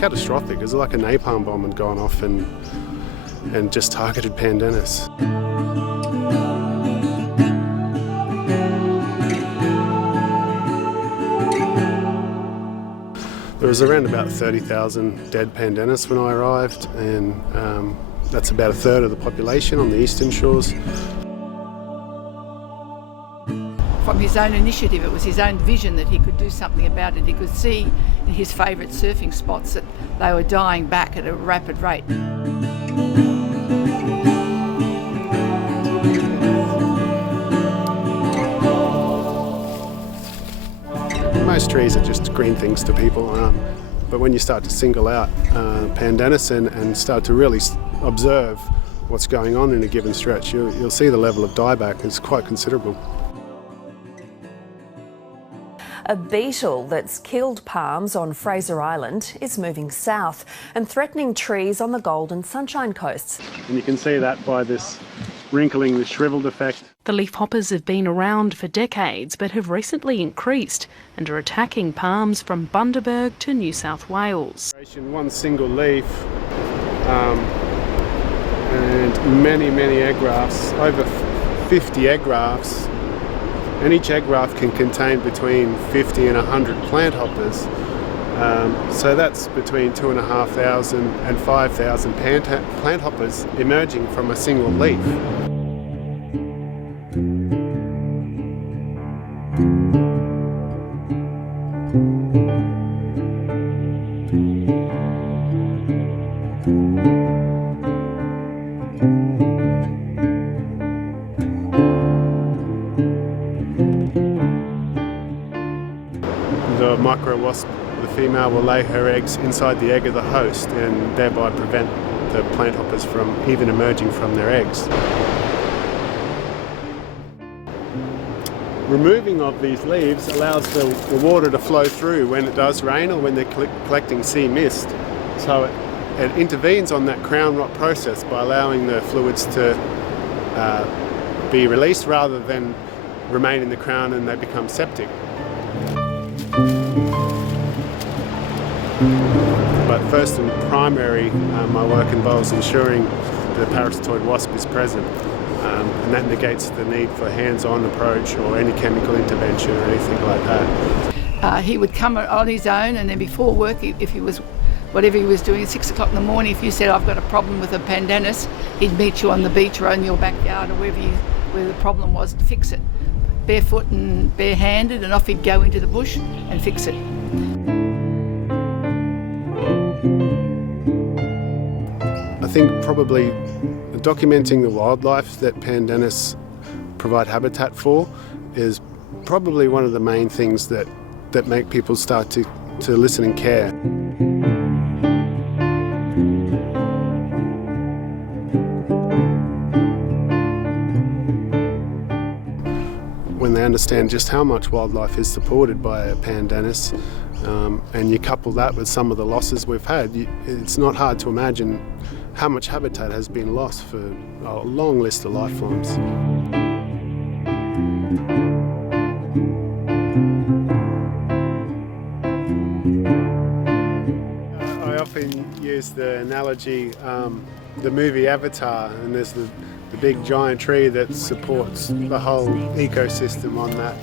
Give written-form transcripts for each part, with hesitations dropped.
catastrophic. It was like a napalm bomb had gone off and just targeted Pandanus. There was around about 30,000 dead Pandanus when I arrived, and that's about a third of the population on the eastern shores. From his own initiative, it was his own vision that he could do something about it. He could see in his favourite surfing spots that they were dying back at a rapid rate. Most trees are just green things to people, but when you start to single out Pandanus and start to really observe what's going on in a given stretch, you'll see the level of dieback is quite considerable. A beetle that's killed palms on Fraser Island is moving south and threatening trees on the Gold and Sunshine coasts. And you can see that by this wrinkling, the shriveled effect. The leafhoppers have been around for decades but have recently increased and are attacking palms from Bundaberg to New South Wales. One single leaf and many egg grafts, over 50 egg grafts, and each egg graft can contain between 50 and 100 plant hoppers. So that's between 2,500 and 5,000 plant hoppers emerging from a single leaf. The micro wasp, the female, will lay her eggs inside the egg of the host and thereby prevent the plant hoppers from even emerging from their eggs. Removing of these leaves allows the water to flow through when it does rain or when they're collecting sea mist. So it intervenes on that crown rot process by allowing the fluids to be released rather than remain in the crown and they become septic. But first and primary, my work involves ensuring the parasitoid wasp is present, and that negates the need for hands-on approach or any chemical intervention or anything like that. He would come on his own, and then before work, if he was, whatever he was doing, at 6 o'clock in the morning, if you said, I've got a problem with a Pandanus, he'd meet you on the beach or in your backyard or where the problem was to fix it. Barefoot and bare-handed, and off he'd go into the bush and fix it. I think probably documenting the wildlife that Pandanus provide habitat for is probably one of the main things that make people start to listen and care. When they understand just how much wildlife is supported by a Pandanus, and you couple that with some of the losses we've had, it's not hard to imagine how much habitat has been lost for a long list of life forms. I often use the analogy, the movie Avatar, and there's the big giant tree that supports the whole ecosystem on that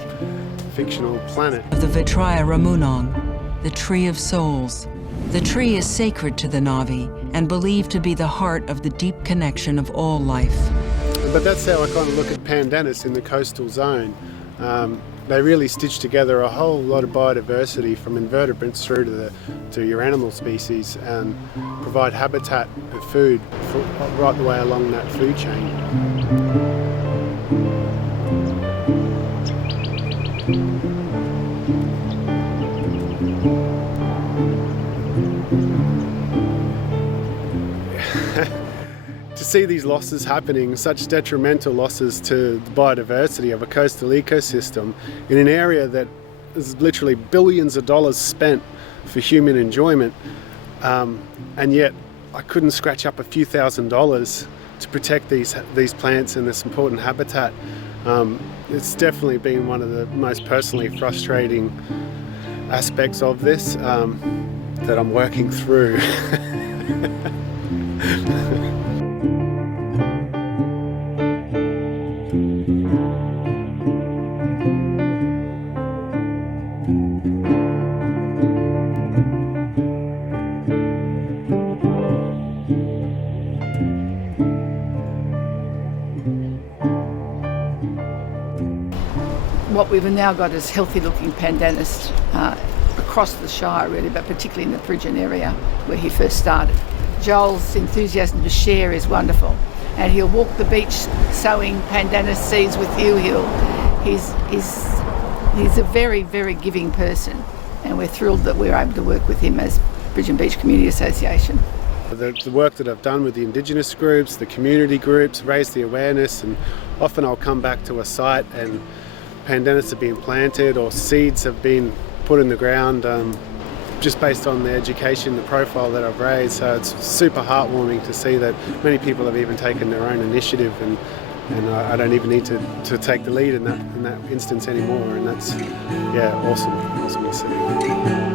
fictional planet. The Vitraia Ramunong, the Tree of Souls. The tree is sacred to the Na'vi and believed to be the heart of the deep connection of all life. But that's how I kind of look at Pandanus in the coastal zone. They really stitch together a whole lot of biodiversity from invertebrates through to your animal species and provide habitat and food right the way along that food chain. To see these losses happening, such detrimental losses to the biodiversity of a coastal ecosystem in an area that is literally billions of dollars spent for human enjoyment, and yet I couldn't scratch up a few $1,000s to protect these plants and this important habitat. It's definitely been one of the most personally frustrating aspects of this. that I'm working through. What we've now got is healthy-looking Pandanus across the Shire, really, but particularly in the Bridgen area where he first started. Joel's enthusiasm to share is wonderful, and he'll walk the beach sowing Pandanus seeds with you. He's a very, very giving person, and we're thrilled that we're able to work with him as Bridgen Beach Community Association. The work that I've done with the Indigenous groups, the community groups, raise the awareness, and often I'll come back to a site and Pandanus have been planted or seeds have been put in the ground just based on the education, the profile that I've raised. So it's super heartwarming to see that many people have even taken their own initiative, and I don't even need to take the lead in that instance anymore, and that's awesome to see.